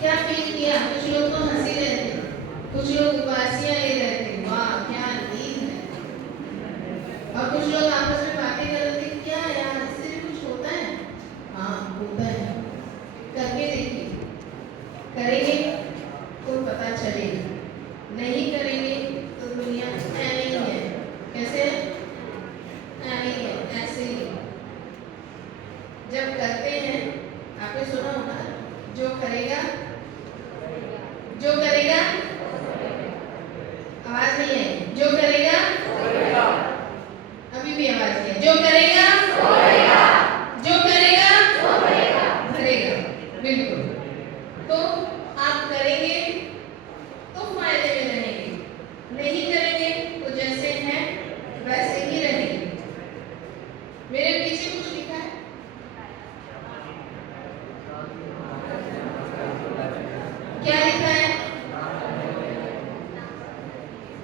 क्या फील किया? कुछ लोग तो हंसी रहे थे, कुछ लोग उबासियां ले रहे थे, वाह क्या नींद है। और कुछ लोग आपस में बातें कर रहे थे, क्या यार इससे भी कुछ होता है? हाँ होता है, करके देखिए। करेंगे तो पता चलेगा, नहीं करेंगे तो दुनिया ऐसे ही है। कैसे? ऐसे ही है, ऐसे ही है। जब करते हैं, आपने सुना होगा, जो करेगा, जो करेगा, आवाज नहीं है, जो करेगा, अभी भी आवाज नहीं है, जो करेगा, जो करेगा, करेगा, बिल्कुल। तो आप करेंगे तो फायदे में रहेंगे, नहीं करेंगे तो जैसे हैं वैसे ही रहेंगे। मेरे पीछे कुछ लिखा है, क्या लिखा है?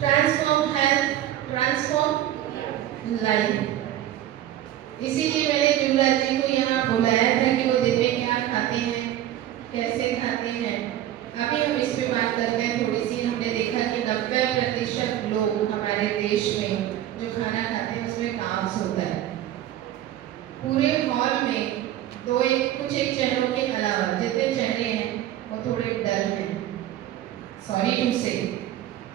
Transform health, transform life. इसीलिए मैंने जुगराज जी को यहाँ बुलाया था कि वो दिन में क्या खाते हैं, कैसे खाते हैं। अभी हम इस पे बात करते हैं थोड़ी सी। हमने देखा कि 90% लोग हमारे देश में जो खाना खाते हैं उसमें कार्ब्स होता है। पूरे हॉल में कुछ एक चेहरों के अलावा जितने चेहरे हैं वो थोड़े डल हैं। सॉरी टू से,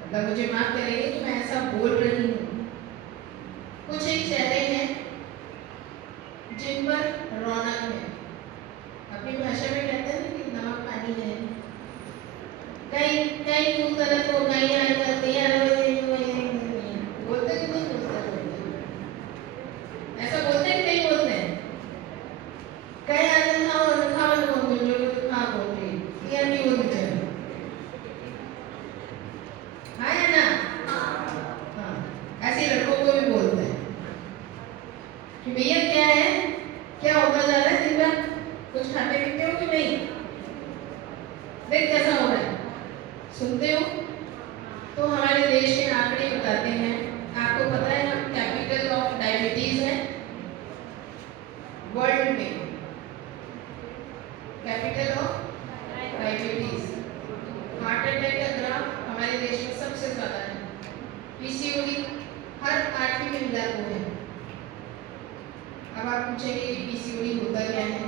मतलब मुझे माफ करेंगे कि मैं ऐसा बोल रही हूँ। कुछ एक चेहरे हैं जिन पर रौनक है। अपनी भाषा में कहते हैं कि नमक पानी है। कई कई तू तरह को कई आए करते हैं, बोलते कि नहीं बोलते? ऐसा बोलते कि नहीं बोलते? कई आते खाओ खाओ बोलते, जो खा बोलते ये नहीं बोलते हैं। हाँ या ना? हाँ, ऐसे लड़कों को भी बोलते हैं कि भैया क्या है, क्या होता जा रहा है दिन भर, कुछ खाते पीते हो कि नहीं? देख कैसा हो रहा है, सुनते हो? तो हमारे देश के आंकड़े बताते हैं, आपको पता है हम कैपिटल ऑफ डायबिटीज है वर्ल्ड में। Capital of diabetes, heart attack का ग्राफ हमारे देश में सबसे ज्यादा है। पीसीओडी हर 8वीं महिला को है। अब आप पूछेंगे कि पीसीओडी होता क्या है?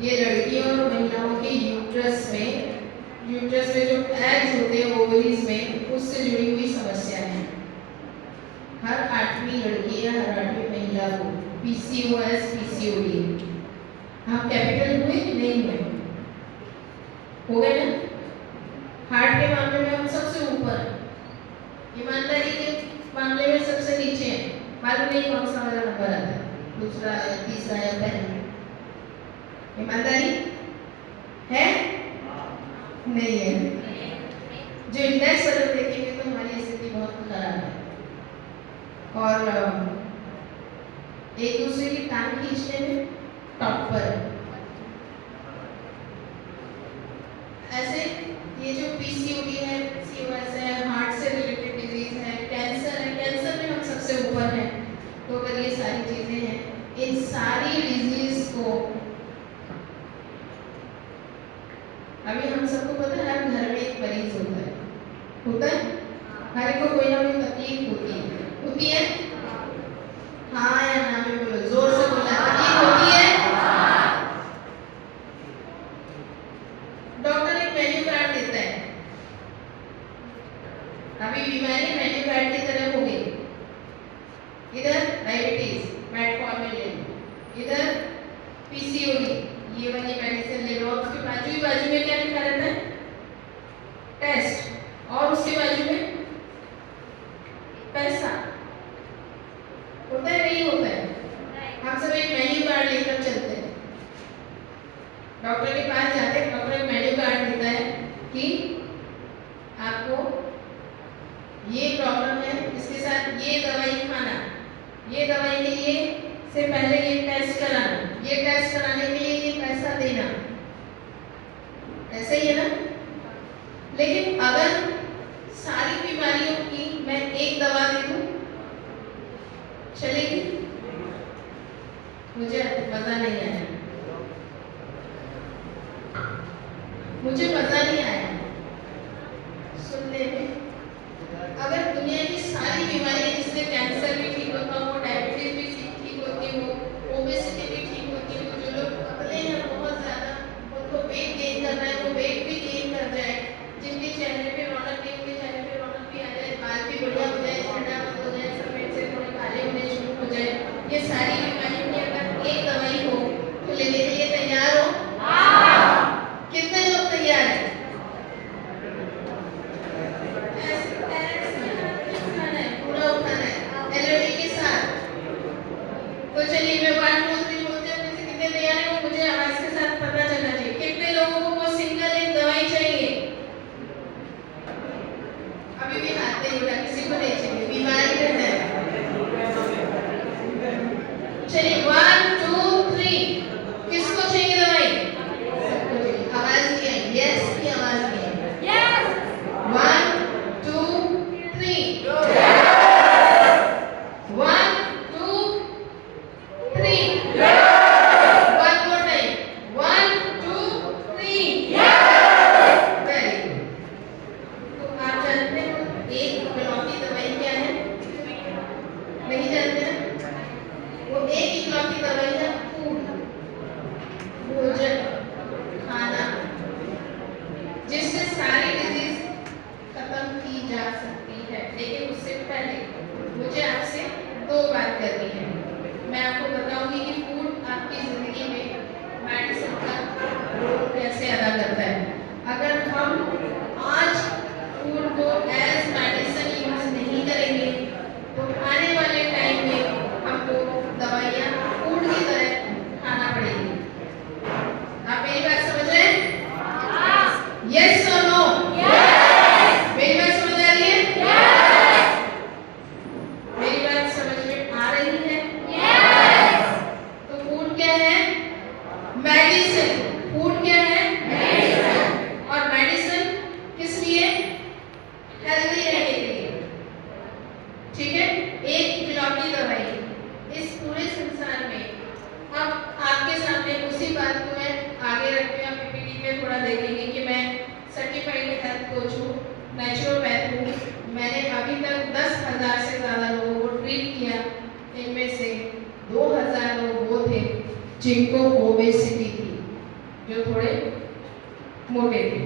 ये लड़कियों और महिलाओं के यूट्रस में जो एग्स होते हैं ओवरीज में, उससे जुड़ी हुई समस्या है। हर 8वीं लड़की या हर 8वीं महिला को पीसीओएस, पीसीओडी। हम कैपिटल हुए कि नहीं हुए? हो गए ना? हार्ट के मामले में हम सबसे ऊपर, ईमानदारी के मामले में सबसे नीचे है। मालूम नहीं कौन सा वाला नंबर आता है, दूसरा या तीसरा या पहला? ईमानदारी है? नहीं है। जो इंडेक्स अगर देखेंगे तो हमारी स्थिति बहुत खराब है। और एक दूसरे की टांग खींचने में टॉप पर है। ऐसे ये जो पीसीओडी है, सीओएस है, हार्ट से रिलेटेड डिजीज है, कैंसर में हम सबसे ऊपर हैं। तो अगर ये सारी चीजें हैं, इन सारी डिजीज को अभी हम सबको पता है हर घर में एक मरीज होता है? हर एक को कोई ना कोई तकलीफ होती है? हाँ या ना में बोलो, जोर से बोला, तकलीफ होती है? डॉक्टर एक मेन्यू कार्ड देता है, अभी बीमारी मेन्यू कार्ड की तरह हो गई। इधर डायबिटीज, मेटफॉर्मिन ले लो, इधर पीसीओडी, ये वाली मेडिसिन ले लो। उसके बाजू में क्या लिखा रहता है? टेस्ट। और उसके बाजू में पैसा। होता है नहीं होता है? हम सब एक मेन्यू कार्ड लेकर चलते हैं, डॉक्टर के पास जाते हैं, डॉक्टर एक मेन्यू कार्ड देता है कि आपको ये प्रॉब्लम है, इसके साथ ये दवाई खाना, ये दवाई के लिए से पहले ये टेस्ट कराना, ये टेस्ट कराने के लिए ये पैसा देना। ऐसे ही है ना? लेकिन अगर सारी बीमारियों की मैं एक दवा दे दूं, चलेगी? मुझे मजा नहीं आया। मुझे मजा नहीं आया सुनने में। अगर दुनिया की सारी बीमारियां, जिससे कैंसर भी ठीक होता हो, डायबिटीज भी ठीक होती हो, ओबेसिटी भी ठीक होती हो, जो लोग पतले हैं बहुत ज्यादा, उनको वेट गेन करना है, वो वेट भी गेन कर जाए, जिनके चेहरे पे रौनक नहीं, उनके चेहरे पे रौनक भी आ जाए, बाल भी बढ़िया हो जाए, ठंडा बंद हो जाए, सफेद से थोड़े काले होने शुरू हो जाए, ये सारी बीमारियों की अगर एक दवाई हो तो लेने के लिए तैयार हो? कितने लोग तैयार हैं? पूरा उठाना है एनर्जी के साथ। तो चलिए मैं 1 2 3 बोलते हैं, अपने से कितने तैयार हैं वो मुझे आवाज के साथ पता चलना चाहिए। कितने लोगों को वो सिंगल एक दवाई चाहिए? अभी भी हाथ नहीं उठा, किसी को नहीं चाहिए, बीमारी रहता है। चलिए 1 2 3, किसको चाहिए दवाई? सबको चाहिए। आवाज नहीं आई, यस की आवाज नहीं आई। Yes 1 2 3 1 2 3 One more time 1 2 3 very good. तो आप जानते हो एक इकलौती दवाई क्या है? नहीं जानते हैं? वो एक इकलौती दवाई है फूड, भोजन, खाना, जिससे सारी डिजीज खत्म की जा सकती है। लेकिन उससे पहले मुझे आपसे 2 बात करनी है। मैं आपको बताऊंगी कि फूड आपकी जिंदगी में मेडिसिन का रोल कैसे अदा करता है। अगर हम आज फूड को एज मेडिसिन यूज नहीं करेंगे तो आने वाले टाइम में हमको दवाइयाँ फूड की तरह खाना पड़ेगी। आप मेरी बात समझ रहे हैं? यस और नो? मेरी बात समझ आ रही है? मेरी बात समझ में आ रही है? तो फूड क्या है? मेडिसिन। फूड क्या है? मेडिसिन। और मेडिसिन किस लिए? हेल्दी रहने के लिए। ठीक है, एक इकलौती दवाई इस पूरे संसार में। अब आपके सामने उसी बात को मैं आगे रखते हैं, पीपीटी में थोड़ा देखेंगे कि मैं सर्टिफाइड हेल्थ कोच हूँ, नेचुरोपैथ हूँ। मैंने अभी तक 10,000 से ज़्यादा लोगों को ट्रीट किया। इनमें से 2,000 लोग वो थे जिनको ओबेसिटी थी, जो थोड़े मोटे थे।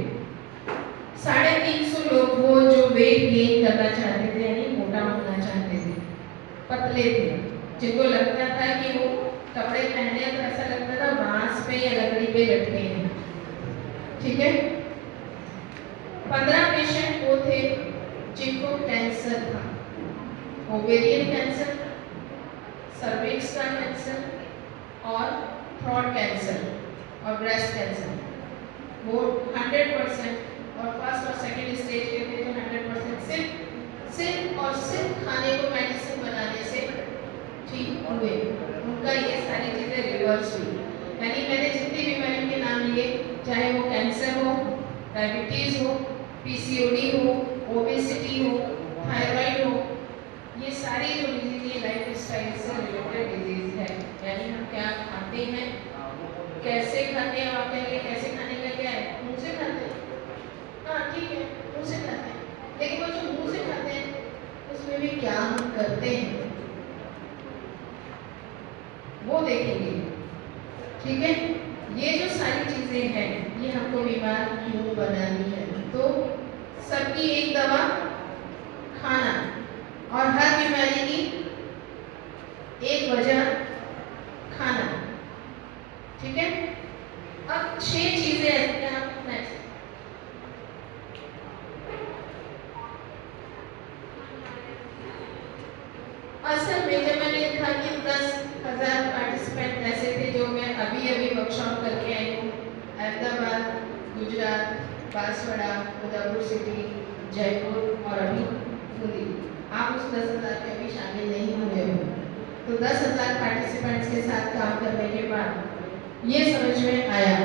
350 लोग वो जो वेट गेन करना चाहते थे, यानी मोटा होना चाहते थे, पतले थे, जिनको लगता था कि वो कपड़े पहने तो ऐसा लगता था बांस पे या लकड़ी पे लटके हैं। ठीक है, 15 पेशेंट वो थे जिनको कैंसर था, ओवेरियन कैंसर, सर्विक्स का कैंसर और थ्रोट कैंसर और ब्रेस्ट कैंसर। वो 100% और फर्स्ट और सेकंड स्टेज के थे, तो 100% सिर्फ और सिर्फ खाने को मेडिसिन बनाने से ठीक हुए। उनका ये सारी चीजें रिवर्स हुई। यानी मैंने जितनी बीमारियों के नाम लिए, चाहे वो कैंसर हो, डायबिटीज हो, पीसीओडी हो, ओबेसिटी हो, थायराइड हो, ये सारी जो डिजीज ये लाइफ स्टाइल से रिलेटेड डिजीज है। यानी हम क्या खाते हैं, कैसे खाते हैं। आप कहेंगे कैसे खाने का क्या है? मुंह से खाते हैं। हाँ ठीक है, मुंह से खाते हैं, लेकिन वो जो मुंह से खाते हैं उसमें भी क्या हम करते हैं वो देखेंगे। ठीक है, ये जो सारी चीजें हैं ये हमको बीमार क्यों बनानी है? तो सबकी एक दवा खाना, और हर बीमारी की एक वजह खाना। ठीक है, अब 6 चीजें हैं। नेक्स्ट असल में जब मैंने देखा कि 10,000 पार्टिसिपेंट ऐसे थे, जो मैं अभी वर्कशॉप करके आई हूँ अहमदाबाद, गुजरात, बांसवाड़ा, उदयपुर सिटी, जयपुर और अभी बूंदी। आप उस 10,000 में अभी शामिल नहीं हुए हो। तो 10,000 पार्टिसिपेंट्स के साथ काम करने के बाद ये समझ में आया,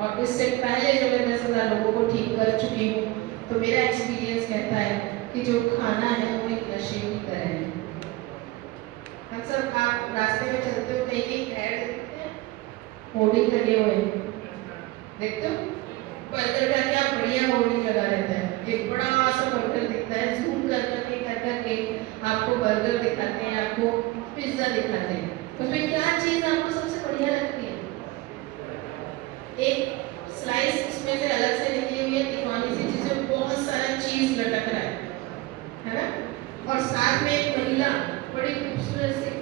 और इससे पहले जो मैं 10,000 लोगों को ठीक कर चुकी हूँ, तो मेरा एक्सपीरियंस कहता है कि जो खाना है वो एक नशे की तरह है। अक्सर आप रास्ते में चलते हो, कहीं कहीं ऐड देखते हैं, होर्डिंग लगे हुए देखते हो, बर्गर का क्या बढ़िया होर्डिंग लगा रहता है, एक बड़ा सा बर्गर दिखता है, जूम कर करके आपको बर्गर दिखाते हैं, आपको पिज्जा दिखाते हैं। उसमें क्या चीज आपको सबसे बढ़िया लगती है? एक स्लाइस उसमें से अलग से निकली हुई है, तिकोनी सी, जिसमें बहुत सारा चीज लटक रहा है ना? और साथ में एक महिला बड़ी खूबसूरत सी